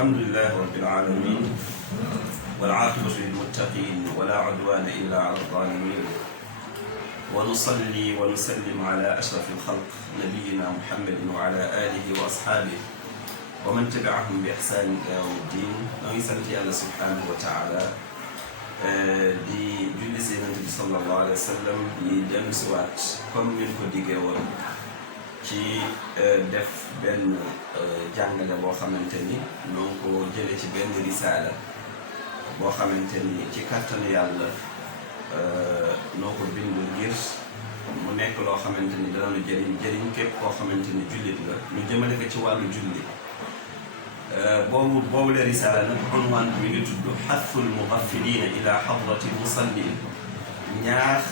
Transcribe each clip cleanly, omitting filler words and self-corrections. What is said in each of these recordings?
الحمد لله رب العالمين والعاقبة للمتقين ولا عدوان إلا على الظالمين ونصلي ونسلم على أشرف الخلق نبينا محمد وعلى آله وأصحابه ومن تبعهم بإحسان إلى يوم الدين نوي سنتي الله سبحانه وتعالى di julli si Yonent bi sallallahu alayhi wa sallam di dellu si waat comme ni ñu ko diggee woon ci def benn jàngale boo xamante ni noo ko jëlee ci benn risaala boo xamante ni ci kàttanu yàlla noo ko bind ngir mu nekk loo xamante ni dana lu jëriñ képp koo xamante ni jullit nga ñu jëmale ko ci wàllu julli boobu la risaala nag unwaan bi mi ngi tudd xathul mugaffilina ila hadrati musallin ñaax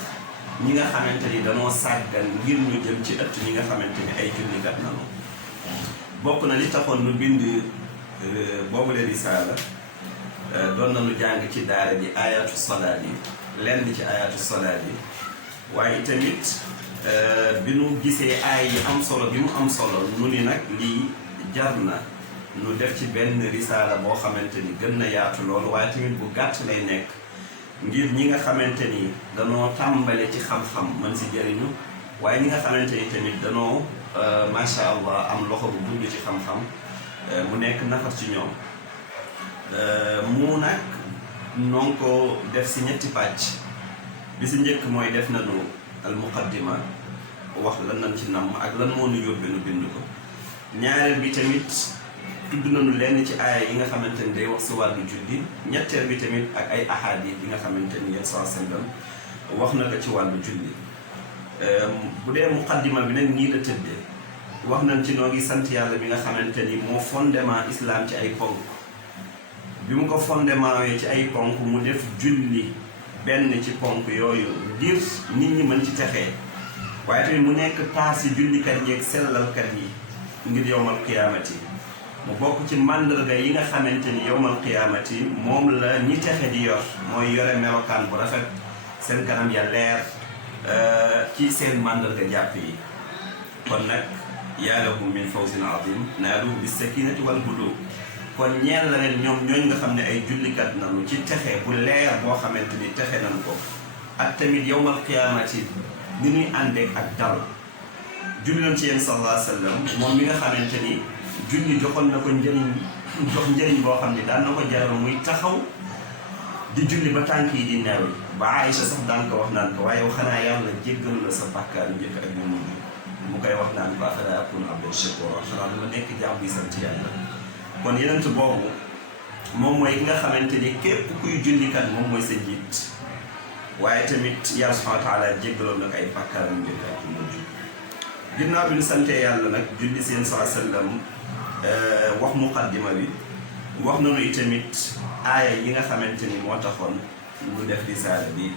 ñi nga xamante ni danoo sàggan ngir ñu jëm ci ëtt ñi nga xamante ni ay jullikat nanu bokk na li taxoon nu bind boobu la risaala doon nañu jàng ci daara ji ayatu salaat yi lenn ci ayatu salaat yi waaye tamit bi nu gisee aay yi am solo bi mu am solo nu ni nag lii jar na nu def ci benn risaala boo xamante ni gën na yaatu loolu waaye tamit bu gàtt lay nekk ngir ñi nga xamante ni danoo tàmbale ci xam-xam mën si jëriñu waaye ñi nga xamante ni tamit danoo macha allah am loxo bu gudd ci xam-xam mu nekk nafar ci ñoom mu nag noonu ko def si ñetti pàcc bi si njëkk mooy def nañu al muqaddima wax lan nañ ci namm ak lan moo nu yóbbee nu bind ko ñaareel bi tamit tudd nañu lenn ci aaya yi nga xamante ni day wax si wàllu julli ñetteel bi tamit ak ay ahadis yi nga xamante ni yéen saa sallam wax na ko ci wàllu julli bu dee muqaddima bi nag nii la tëddee wax nañ ci noo ngi sant yàlla bi nga xamante ni moo fondement islam ci ay ponk bi mu ko fondement wee ci ay ponk mu def julli benn ci ponk yooyu ngir nit ñi mën ci texee waaye tamit mu nekk taas si jullikat yi ak sellalkat yi ngir yowmal qiyaamati mu bokk ci màndarga yi nga xamante ni yowmal qiyaamati moom la ñi texe di yor mooy yore melokaan bu rafet seen kanam ya leer ci seen màndarga jàpp yi kon nag yaa lahum min fawzin azim naalu bis sakinati wal hudu kon ñeel la leen ñoom ñooñ nga xam ne ay jullikat nanu ci texe bu leer boo xamante ni texe nañ ko ak tamit yowmal qiyaamati ni ñuy àndeek ak dal julli nañ ci yéen sallallahu alayhi wa sallam moom mi nga xamante ni julli joxoon na ko njëriñ boo xam ne daan na ko jaral muy taxaw di julli ba tànk yi di neew ba Aïcha sax daan ko wax naan ko waaye yow xanaa yàlla jéggal la sa bàkkaar njëkk ak ñu mujj mu koy wax naan ko afalaa akuunu abdan shakuuraa xanaa dama nekk jaam buy sant yàlla kon yenent boobu moom mooy ki nga xamante ni képp kuy jullikat moom mooy sa njiit waaye tamit yàlla subhaanahu wa taala jéggaloon na ko ay bàkkaar yu njëkk ak yu mujj ginnaaw bi ñu santee yàlla nag julli seen saa sallam wax muqaddima bi wax nañu itamit aaya yi nga xamante ni moo taxoon mu def risaala bi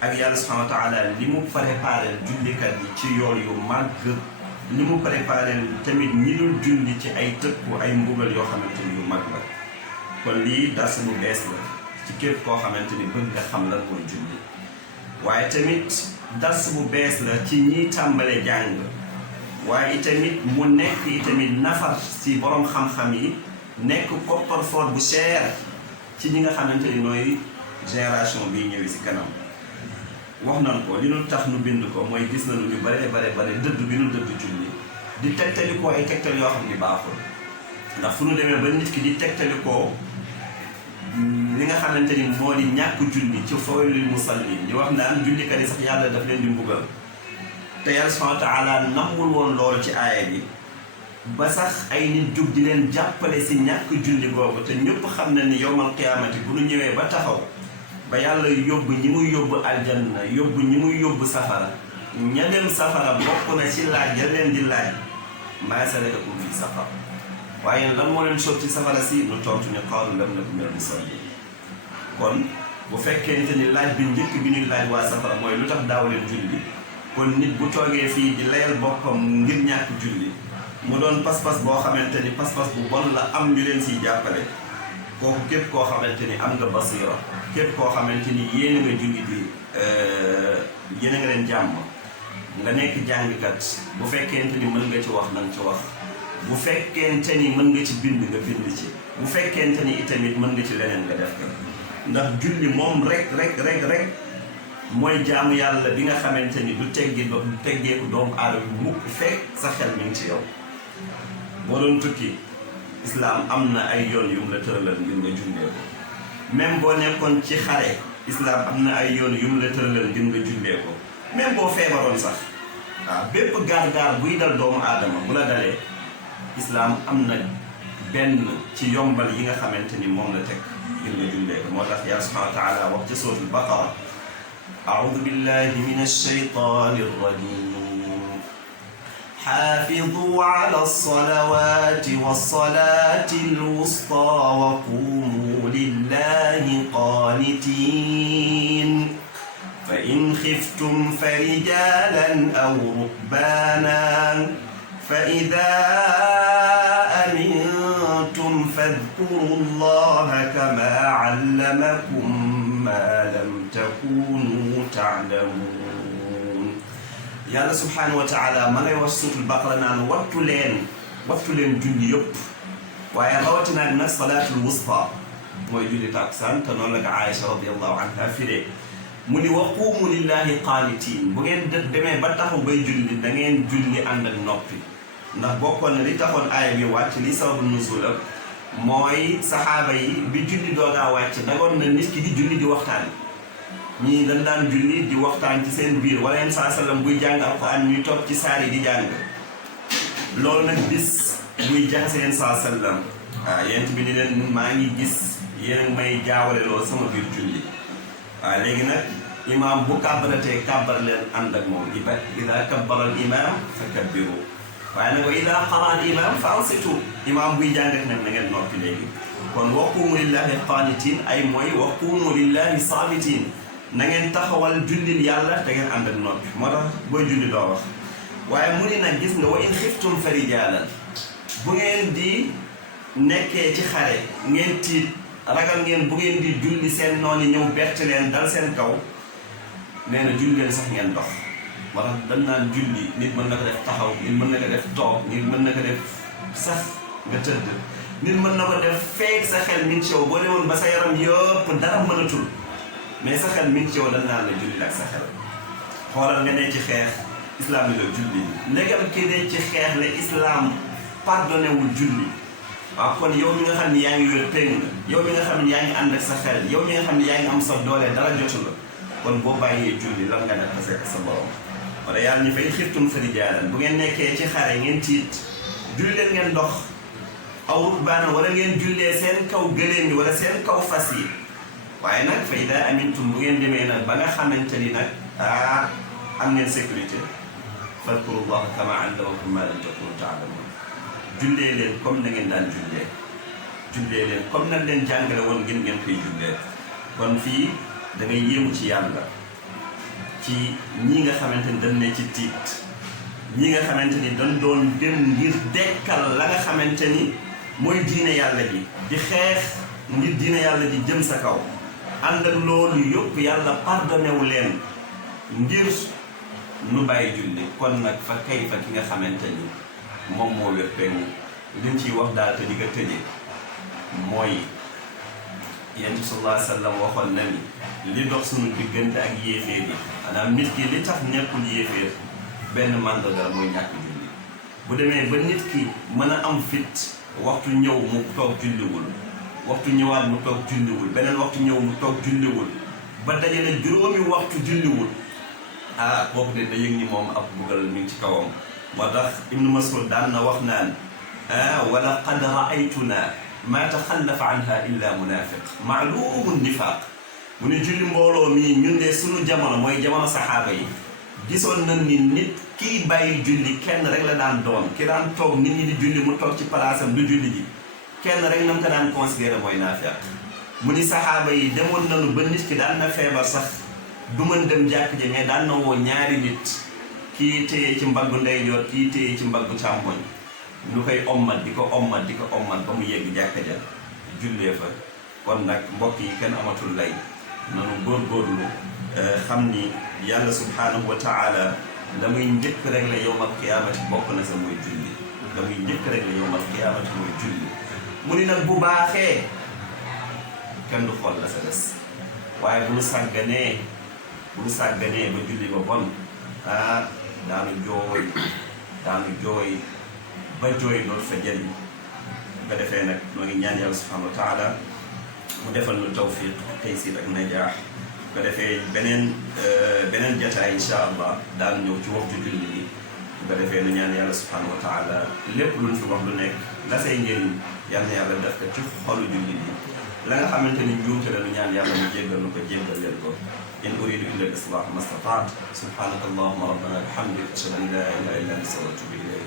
ak yàlla subhaanahu wa taala li mu préparé jullikat yi ci yool yu màgg li mu préparé tamit ñi dul julli ci ay tëkku ay mbugal yoo xamante ni yu mag la kon lii dars bu bees la ci képp koo xamante ni bëgg nga xam lan mooy julli waaye tamit dars bu bees la ci ñiy tàmbale jàng waaye itamit mu nekk itamit nafar ci borom xam-xam yi nekk coffre-fort bu cher ci ñi nga xamante ni nooy génération bii ñëwee si kanam wax nañ ko li nu tax nu bind ko mooy gis nañu ñu bare dëdd bi nu dëdd julli di tegtalikoo ay tegtal yoo xam ni baaxul ndax fu nu demee ba nit ki di tegtalikoo li nga xamante ni moo di ñàkk julli ci fawaylil musallin di wax naan jullikat yi sax yàlla daf leen di mbugal te yàlla subhaanahu wa taala nammul woon loolu ci aaya bi ba sax ay nit jug di leen jàppale si ñàkk julli googu te ñëpp xam na ni yowmal qiyaamati bu nu ñëwee ba taxaw ba yàlla yóbbu ñi muy yóbbu aljanna yóbbu ñi muy yóbbu safara ña dem safara bokk na ci laaj ya leen di laaj maa salakakum fii saqar waaye lan moo leen soob ci safara si nu tontu ne qaalu lam naku minal musalliin kon bu fekkente ni laaj bi njëkk bi ñuy laaj waa safara mooy lu tax daaw leen julli kon nit bu toogee fii di layal boppam ngir ñàkk julli mu doon pas-pas boo xamante ni pas-pas bu bon la am ñu leen siy jàppale kooku képp koo xamante ni am nga basira képp koo xamante ni yéen a nga julli bi yéen a nga leen jàmm nga nekk jàngkat bu fekkente ni mën nga ci wax nañ ci wax bu fekkente ni mën nga ci bind nga bind ci bu fekkente ni itamit mën nga ci leneen nga def ko ndax julli moom rek mooy jaamu yàlla bi nga xamante ni du teggeeku doomu aadama bi mukk fekk sa xel mi ngi ci yow. boo doon tukki islam am na ay yoon yum la tëralal ngir nga jullee ko même boo nekkoon ci xare islam am na ay yoon yum la tëralal ngir nga jullee ko même boo feebaroon sax waaw bépp gaar-gaar buy dal doomu aadama bu la dalee islam am na benn ci yombal yi nga xamante ni moom la teg ngir nga jullee ko moo tax yàlla subhanahu wa taala wax ci suuratul baqara a'uudu billahi minash shaytaanir rajiim حافظوا على الصلوات والصلاة الوسطى وقوموا لله قانتين فإن خفتم فرجالا أو ركبانا فإذا أمنتم فاذكروا الله كما علمكم ما لم تكونوا تعلمون. yàlla subhanahu wa taala ma ngay wax suuratul baqara naan wattu leen julli yëpp waaye rawatina nag salaatul wusta mooy julli takkusaan te noonu la ko Aïcha radiyallahu anha firee mu ni wa quumu lillahi qaanitiin bu ngeen demee ba taxaw bay julli da ngeen julli ànd ak noppi ndax bokkoon na li taxoon aaya bi wàcc li sababu nuzul mooy saxaaba yi bi julli doogaa wàcc dagoon na nit ki di julli di waxtaan ñii dañ daan julli di waxtaan ci seen biir wala yenn saa sallam buy jàng alquran ñuy toog ci saar yi di jàng loolu nag bis buy jaxase yenn saa sallam yent bi ni leen maa ngi gis yéen may jaawale loolu sama biir julli léegi nag imaam bu kàbbaratee kàbbar leen ànd ak moom ida kabbara al imam fa kabbiru waaye nag wa ida qara al imam fa ansitu imaam buy jàngat nag na ngeen noppi léegi kon wa quumu lillahi qaanitiin ay mooy wa quumu lillahi saamitiin na ngeen taxawal jullil yàlla te ngeen ànd ak noppi moo tax booy julli doo wax waaye mu ni nag gis nga wa in xiftum fa rijaalan bu ngeen di nekkee ci xare ngeen tiit ragal ngeen bu ngeen di julli seen noonu ñëw bett leen dal seen kaw nee na julli leen sax ngeen dox moo tax dañ naan julli nit mën na ko def taxaw nit mën na ko def toog nit mën na ko def sax nga tëdd nit mën na ko def feek sa xel min ci yow boo demoon ba sa yaram yëpp dara mënatul mais sa xel min ci yow dañ naan la julli ak sa xel xoolal nga ne ci xeex islam yi la julli ndegam ki ne ci xeex la islam pardonné wul julli waaw kon yow mi nga xam ne yaa ngi wér péng nga yow mi nga xam ne yaa ngi ànd ak sa xel yow mi nga xam ne yaa ngi am sa doole dara jotu la kon boo bàyyee julli lan nga def parce que sa borom wala yàlla ñu fay xiftum fa rijaalan bu ngeen nekkee ci xare ngeen tiit julli leen ngeen dox aw rukbaana wala ngeen jullee seen kaw gëléem yi wala seen kaw fas yi waaye nag fa idaa amintum bu ngeen demee nag ba nga xamante ni nag am ngeen sécurité fadkurullaha kama allamakum ma lam takunu taalamun jullee leen comme na ngeen daan jullee leen comme nañ leen jàngale woon ngeen koy jullee kon fii da ngay yéemu ci yàlla ci ñii nga xamante ni dañ ne ci tiit ñii nga xamante ni dañ doon dem ngir dekkal la nga xamante ni mooy diine yàlla ji di xeex ngir diine yàlla ji jëm sa kaw ànd ak loolu yëpp yàlla pardonné wu leen ngir nu bàyyi julli kon nag fa kay fa ki nga xamante ni moom moo wér pegg liñ ciy wax daal te di ko tëjee mooy yonent bi sallallahu alayhi wa sallam waxoon na ni li dox suñu diggante ak yéeféer yi maanaam nit ki li tax nekkul yéeféer benn màndarga mooy ñàkk julli bu demee ba nit ki mën a am fit waxtu ñëw mu toog julliwul waxtu ñëwaat mu toog julliwul beneen waxtu ñëw mu toog julliwul ba dajale juróomi waxtu julliwul kooku de da yëg ni moom ab buggal mi ngi ci kawam moo tax Ibnu Mas'ud daan na wax naan wa laqad ra'aytuna ma taxallafa anha illa munafiq maalumu nifaq mu ne julli mbooloo mii ñun de suñu jamono mooy jamono saxaaba yi gisoon nañ ni nit kiy bàyyi julli kenn rek la daan doon ki daan toog nit ñi di julli mu toog ci palaasam du julli ji kenn rek nam ko daan considéré mooy naafiq mu ni saxaaba yi demoon nañu ba nit ki daan na feebar sax du mën dem jàkk ji mais daan na woo ñaari nit kii téye ci mbaggu ndeyjoor kii téye ci mbaggu càmmoñ ñu koy ommat di ko ommat ba mu yegg jàkka ja jullee fa kon nag mbokk yi kenn amatul lay nanu góorgóorlu xam ni yàlla subhanahu wa taala la muy njëkk rek la yawmal qiyaamati bokk na sa muy julli da muy njëkk rek la yowmal qiyaamati mooy julli mu ni nag bu baaxee kenn du xool la sa des waaye bu nu sàgganee ba julli ba bon daanu jooy ba jooy loolu fa jëriñ bu ko defee nag noo ngi ñaan yàlla subhanahu wa taala mu defal nu tawfiq taysir ak najaax bu ko defee beneen jataay incha allah daal ñëw ci waxtu julli yi bu ko defee nu ñaan yàlla subhanahu wa taala lépp luñ fi wax lu nekk la say njëriñ yal na yàlla def ko ci xolu julli yi la nga xamante ni njuumte la nu ñaan yàlla mu jéggal nu ko jéggal leen ko in uridu illa al islah ma stataat subhanaka allahumma rabbana bihamdik ashhadu an la ilaha illa anta astaghfiruka wa atubu ilayk